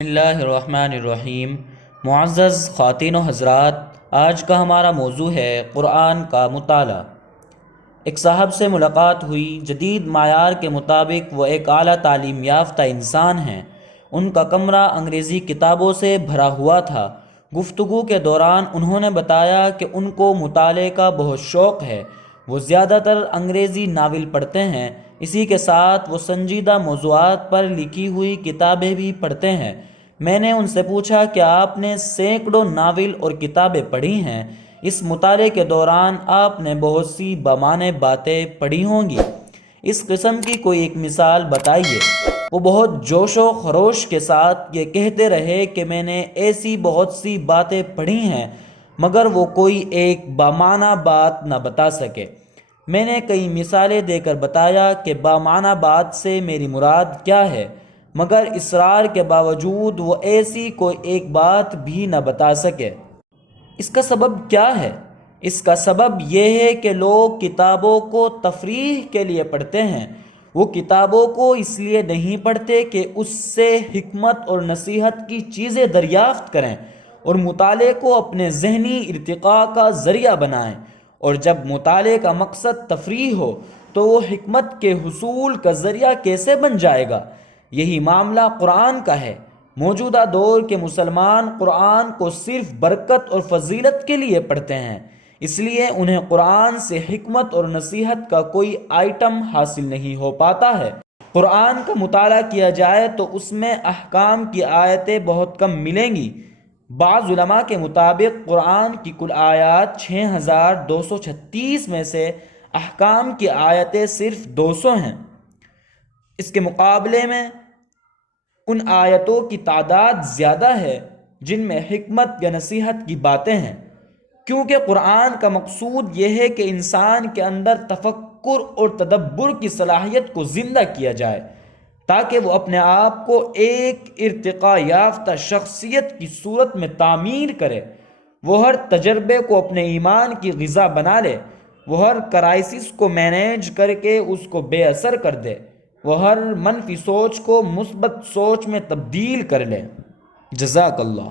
بسم اللہ الرحمن الرحیم۔ معزز خواتین و حضرات، آج کا ہمارا موضوع ہے قرآن کا مطالعہ۔ ایک صاحب سے ملاقات ہوئی۔ جدید معیار کے مطابق وہ ایک اعلیٰ تعلیم یافتہ انسان ہیں۔ ان کا کمرہ انگریزی کتابوں سے بھرا ہوا تھا۔ گفتگو کے دوران انہوں نے بتایا کہ ان کو مطالعے کا بہت شوق ہے۔ وہ زیادہ تر انگریزی ناول پڑھتے ہیں۔ اسی کے ساتھ وہ سنجیدہ موضوعات پر لکھی ہوئی کتابیں بھی پڑھتے ہیں۔ میں نے ان سے پوچھا کہ آپ نے سینکڑوں ناول اور کتابیں پڑھی ہیں۔ اس مطالعے کے دوران آپ نے بہت سی بامعنی باتیں پڑھی ہوں گی۔ اس قسم کی کوئی ایک مثال بتائیے۔ وہ بہت جوش و خروش کے ساتھ یہ کہتے رہے کہ میں نے ایسی بہت سی باتیں پڑھی ہیں، مگر وہ کوئی ایک بامعنی بات نہ بتا سکے۔ میں نے کئی مثالیں دے کر بتایا کہ بامعنی بات سے میری مراد کیا ہے، مگر اصرار کے باوجود وہ ایسی کوئی ایک بات بھی نہ بتا سکے۔ اس کا سبب کیا ہے؟ اس کا سبب یہ ہے کہ لوگ کتابوں کو تفریح کے لیے پڑھتے ہیں۔ وہ کتابوں کو اس لیے نہیں پڑھتے کہ اس سے حکمت اور نصیحت کی چیزیں دریافت کریں اور مطالعے کو اپنے ذہنی ارتقاء کا ذریعہ بنائیں۔ اور جب مطالعے کا مقصد تفریح ہو تو وہ حکمت کے حصول کا ذریعہ کیسے بن جائے گا؟ یہی معاملہ قرآن کا ہے۔ موجودہ دور کے مسلمان قرآن کو صرف برکت اور فضیلت کے لیے پڑھتے ہیں، اس لیے انہیں قرآن سے حکمت اور نصیحت کا کوئی آئٹم حاصل نہیں ہو پاتا ہے۔ قرآن کا مطالعہ کیا جائے تو اس میں احکام کی آیتیں بہت کم ملیں گی۔ بعض علماء کے مطابق قرآن کی کل آیات 6236 میں سے احکام کی آیتیں صرف 200 ہیں۔ اس کے مقابلے میں ان آیتوں کی تعداد زیادہ ہے جن میں حکمت یا نصیحت کی باتیں ہیں، کیونکہ قرآن کا مقصود یہ ہے کہ انسان کے اندر تفکر اور تدبر کی صلاحیت کو زندہ کیا جائے، تاکہ وہ اپنے آپ کو ایک ارتقاء یافتہ شخصیت کی صورت میں تعمیر کرے۔ وہ ہر تجربے کو اپنے ایمان کی غذا بنا لے۔ وہ ہر کرائسس کو مینیج کر کے اس کو بے اثر کر دے۔ وہ ہر منفی سوچ کو مثبت سوچ میں تبدیل کر لے۔ جزاک اللہ۔